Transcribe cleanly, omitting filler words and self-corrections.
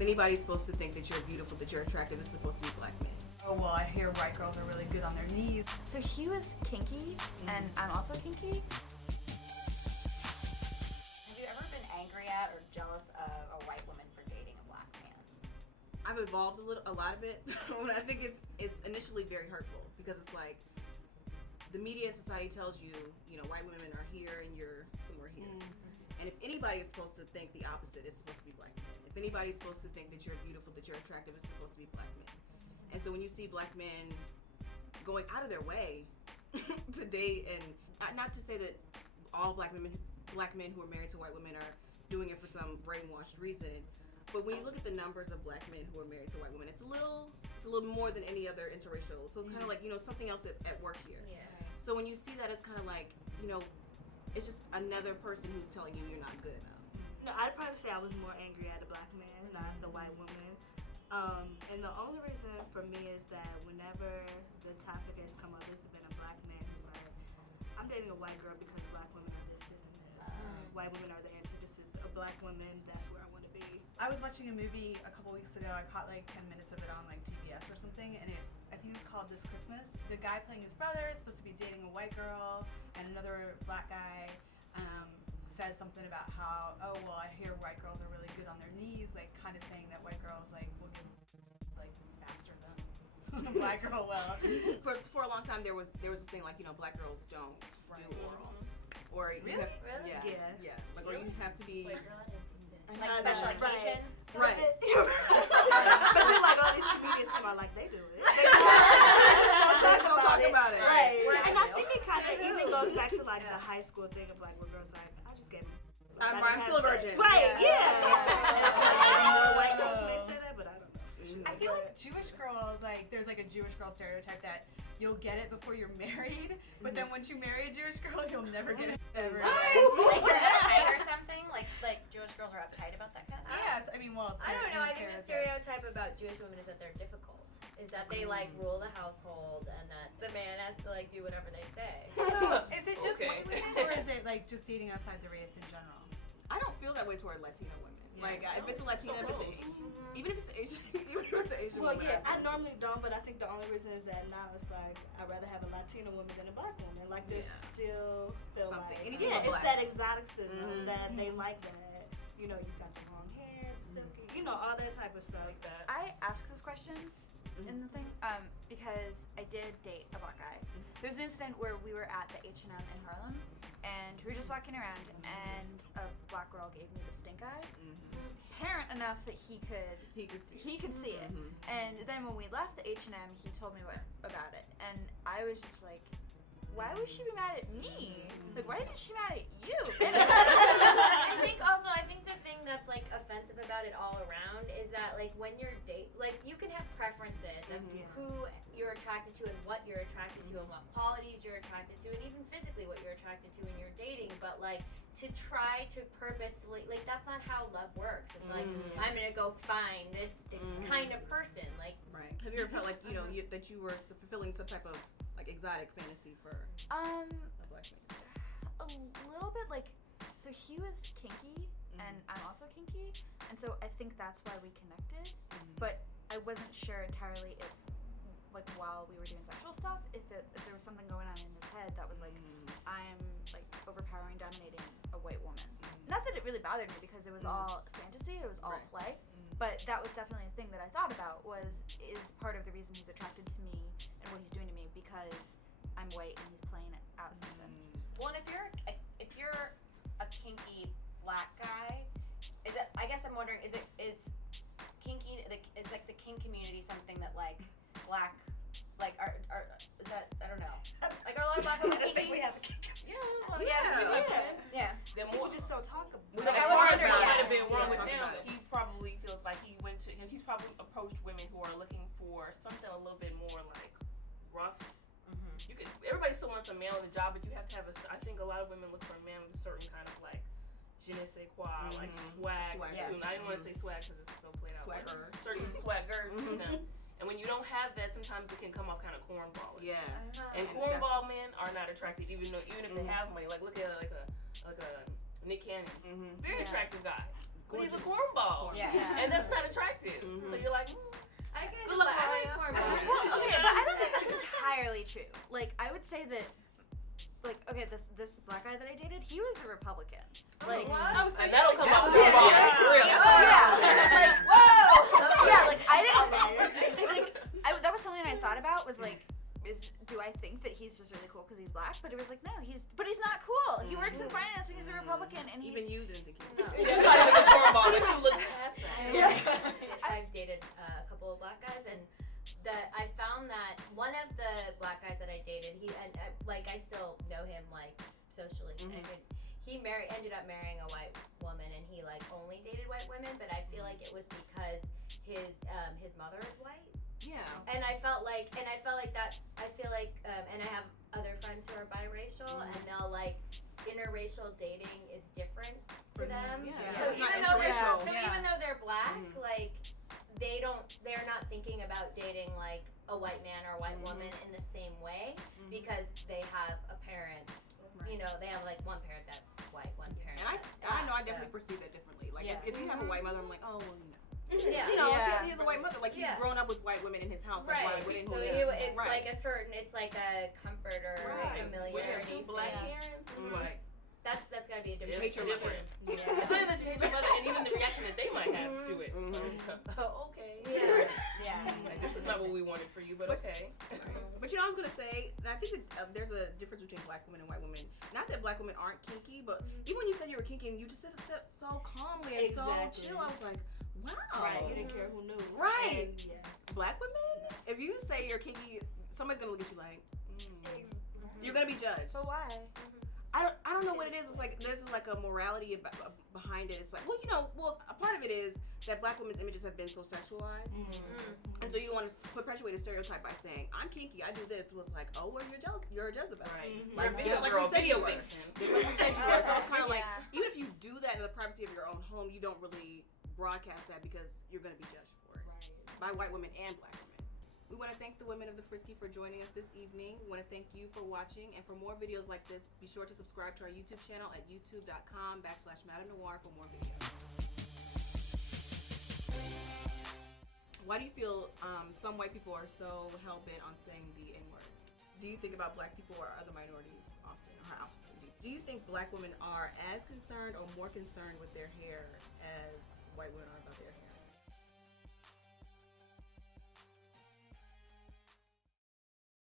If anybody's supposed to think that you're beautiful, that you're attractive, it's supposed to be black men. Oh, well, I hear white girls are really good on their knees. So he was kinky, and I'm also kinky. Have you ever been angry at or jealous of a white woman for dating a black man? I've evolved a lot of it. I think it's initially very hurtful because it's like the media and society tells you, white women are here and you're somewhere here. And if anybody is supposed to think the opposite, it's supposed to be black men. If anybody's supposed to think that you're beautiful, that you're attractive, it's supposed to be black men. And so when you see black men going out of their way to date, and not to say that all black men who are married to white women are doing it for some brainwashed reason, but when you look at the numbers of black men who are married to white women, it's a little more than any other interracial. So it's kind of like, something else at work here. Yeah. So when you see that, it's kind of like, it's just another person who's telling you you're not good enough. No, I'd probably say I was more angry at the black man, not the white woman. And the only reason for me is that whenever the topic has come up, there's been a black man who's like, I'm dating a white girl because black women are this, this, and this. White women are the antithesis of black women. That's where I want to be. I was watching a movie a couple weeks ago. I caught like 10 minutes of it on like TBS or something, and I think it's called This Christmas. The guy playing his brother is supposed to be dating a white girl, and another black guy says something about how, oh, well, I hear white girls are really good on their knees, like kind of saying that white girls like will get like faster than a black girl will. For a long time, there was this thing like, black girls don't do oral. Or you Really? have, yeah. Like, or you have to be. Like special occasion stuff? Right. But then like all these comedians come out like they do it. They don't talk about it. Right. And I think it kind of even goes back to like the high school thing of like where girls like, I just gave him. I'm still a virgin. Right. Yeah. Yeah. White girls may say that, but I don't know. I feel like Jewish girls, like there's like a Jewish girl stereotype that you'll get it before you're married, but then once you marry a Jewish girl, you'll never get it ever. Like you're uptight or something? Like Jewish girls are uptight about that kind of stuff? Yes, I mean, well, I don't know. I think the stereotype about Jewish women is that they're difficult. Is that they like rule the household and that the man has to like do whatever they say. So, is it just Okay. white women, or is it like just dating outside the race in general? I don't feel that way toward Latino women. Like, if it's a Latina, even if it's Asian, Well, woman. yeah, I normally don't, but I think the only reason is that now it's like I'd rather have a Latina woman than a black woman. Like, there's still feel Something. like Anything it's black. that exoticism that they like that. You got the long hair, the silky, all that type of stuff. Like that. I asked this question in the thing because I did date a black guy. There's an incident where we were at the H&M in Harlem, and we were just walking around, and a black girl gave me the stink eye. Apparent enough that he could see it. And then when we left the H&M, he told me about it, and I was just like, why would she be mad at me? Like, why isn't she mad at you? I think the thing that's like offensive about it all around is that like when you're you can have preferences of who you're attracted to and what you're attracted to and what qualities you're attracted to and even physically what you're attracted to when you're dating, but like to try to purposely, like that's not how love works. It's like I'm gonna go find this kind of person, like. Right. Have you ever felt like that you were fulfilling some type of like exotic fantasy for a black man? A little bit. Like, so he was kinky and I'm also kinky, and so I think that's why we connected, but I wasn't sure entirely if like while we were doing sexual stuff, if there was something going on in his head that was like, I'm like overpowering, dominating a white woman. Not that it really bothered me because it was all fantasy, it was all play, but that was definitely a thing that I thought about is part of the reason he's attracted to me and what he's doing to me because I'm white and he's playing it out something. Well, and if you're a kinky black guy, is it? I guess I'm wondering, is kinky is like the kink community something that like black like are is that I don't know, like are a lot of black women I think kinky? we have a kick. Yeah. Then People more. just don't talk about it. As I was far as wondering, what yeah. might have been wrong Yeah, with talk him, about it. he probably feels like he's probably approached women who are looking for something a little bit more like rough. Everybody still wants a male in the job, but you have to have I think a lot of women look for a man with a certain kind of like je ne sais quoi, like swag Yeah. too. And I didn't want to say swag because it's so played out. but Swagger. Certain swagger to them. And when you don't have that, sometimes it can come off kind of cornball. Yeah. And cornball men are not attractive, even if they have money. Like look at like a Nick Cannon, very attractive guy, but he's a cornball, Yeah. and that's not attractive. So you're like, I kind Good of luck, I like Mariah. hormones. Well, okay, but I don't think that's entirely true. Like, I would say that, like, okay, this black guy that I dated, he was a Republican. Like, what? and that'll come up. Yeah. For real. Like, Whoa! yeah, like I didn't like that was something I thought about was like, do I think that he's just really cool because he's black? But it was like, no, he's not cool. He works in finance and he's a Republican and he's Even you didn't think he was. No. You thought it was a cornball, but you look past that. I've dated a couple of black guys, and I found that one of the black guys that I dated, like I still know him like socially. Mhm. He ended up marrying a white woman, and he like only dated white women. But I feel like it was because his mother is white. Yeah. And I felt like that's, I feel like, and I have other friends who are biracial, and they'll like, interracial dating is different to them. Yeah. So It's not even though interracial. even though they're black, Mhm. like, they're not thinking about dating like a white man or a white woman in the same way, because they have a parent, you know, they have like one parent that's white, one parent And that's I know I black, definitely perceive that differently. Like Yeah. if you have a white mother, I'm like, oh well, no. Yeah. You know, Yeah. he's a white mother. Like he's Yeah. grown up with white women in his house. Like, why Right. wouldn't So he? it's Right. like it's like a comfort or Right. With familiarity. your two black thing. parents, it's Mhm. like, That's gotta be a it's difference. hate your mother. different. Yeah. It's not even that you hate your mother, and even the reaction that they might have to it. Mhm. Okay. Yeah. Yeah. Like, this is not what we wanted for you, but okay. But you know, I was gonna say, and I think that there's a difference between black women and white women. Not that black women aren't kinky, but even when you said you were kinky, and you just said it so calmly and Exactly. so chill, I was like, wow. Right, you didn't care who knew. Right. And, yeah. Black women, if you say you're kinky, somebody's gonna look at you like, you're gonna be judged. But why? I don't know what it is. It's like there's like a morality behind it. It's like, well, a part of it is that black women's images have been so sexualized, and so you don't want to perpetuate a stereotype by saying I'm kinky, I do this. Was like, oh, well, you're a Jezebel. Right. Like, Like, just like girl, we said video you were. vixen. Just like we said you were. So it's kind of like, Yeah. even if you do that in the privacy of your own home, you don't really broadcast that because you're gonna be judged for it by white women and black women. We want to thank the women of the Frisky for joining us this evening. We want to thank you for watching. And for more videos like this, be sure to subscribe to our YouTube channel at youtube.com/Madame Noir for more videos. Why do you feel some white people are so hell-bent on saying the N-word? Do you think about black people or other minorities often? Or how often? Do you think black women are as concerned or more concerned with their hair as white women are about their hair?